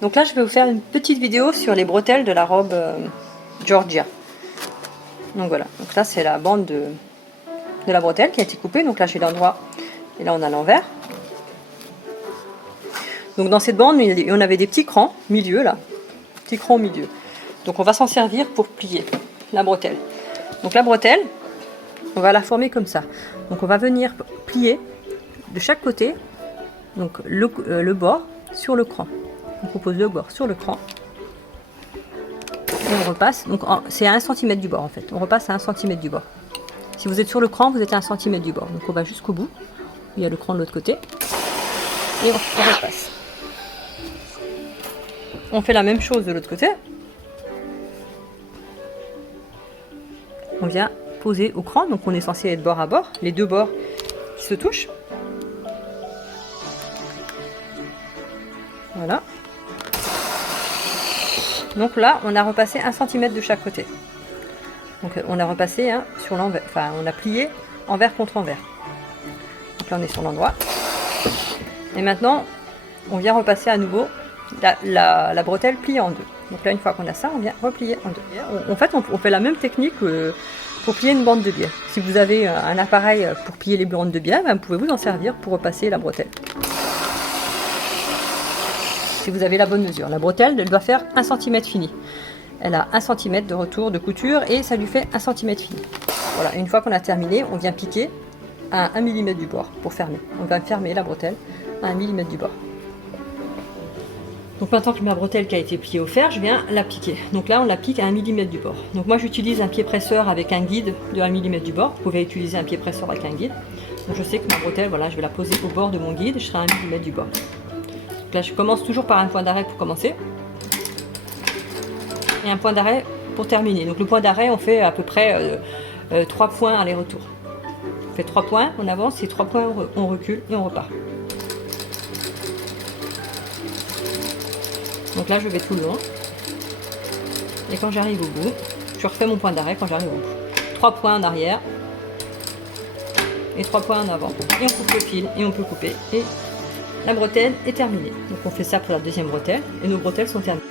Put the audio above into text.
Donc là, je vais vous faire une petite vidéo sur les bretelles de la robe Georgia. Donc voilà, donc là c'est la bande de la bretelle qui a été coupée. Donc là j'ai l'endroit et là on a l'envers. Donc dans cette bande, on avait des petits crans milieu là, petits crans au milieu. Donc on va s'en servir pour plier la bretelle. Donc la bretelle, on va la former comme ça. Donc on va venir plier de chaque côté, donc le bord sur le cran. On propose le bord sur le cran. Et on repasse, donc c'est à 1 cm du bord en fait. On repasse à 1 cm du bord. Si vous êtes sur le cran, vous êtes à 1 cm du bord. Donc on va jusqu'au bout. Il y a le cran de l'autre côté. Et on repasse. On fait la même chose de l'autre côté. On vient poser au cran, donc on est censé être bord à bord, les deux bords qui se touchent. Voilà. Donc là, on a repassé 1 cm de chaque côté. Donc on a repassé sur l'envers, enfin on a plié envers contre envers. Donc là on est sur l'endroit. Et maintenant, on vient repasser à nouveau la bretelle pliée en deux. Donc là, une fois qu'on a ça, on vient replier en deux. En fait, on fait la même technique pour plier une bande de biais. Si vous avez un appareil pour plier les bandes de biais, vous pouvez vous en servir pour repasser la bretelle. Si vous avez la bonne mesure. La bretelle, elle doit faire 1 cm fini. Elle a 1 cm de retour de couture et ça lui fait 1 cm fini. Voilà, une fois qu'on a terminé, on vient piquer à 1 mm du bord pour fermer. On va fermer la bretelle à 1 mm du bord. Donc maintenant que ma bretelle qui a été pliée au fer, je viens la piquer. Donc là, on la pique à 1 mm du bord. Donc moi, j'utilise un pied presseur avec un guide de 1 mm du bord. Vous pouvez utiliser un pied presseur avec un guide. Donc je sais que ma bretelle, voilà, je vais la poser au bord de mon guide. Je serai à 1 mm du bord. Donc là, je commence toujours par un point d'arrêt pour commencer. Et un point d'arrêt pour terminer. Donc le point d'arrêt, on fait à peu près 3 points aller-retour. On fait 3 points, on avance, et 3 points, on recule et on repart. Donc là, je vais tout le long. Et quand j'arrive au bout, je refais mon point d'arrêt quand j'arrive au bout. 3 points en arrière. Et 3 points en avant. Et on coupe le fil, et on peut couper. Et la bretelle est terminée. Donc on fait ça pour la deuxième bretelle. Et nos bretelles sont terminées.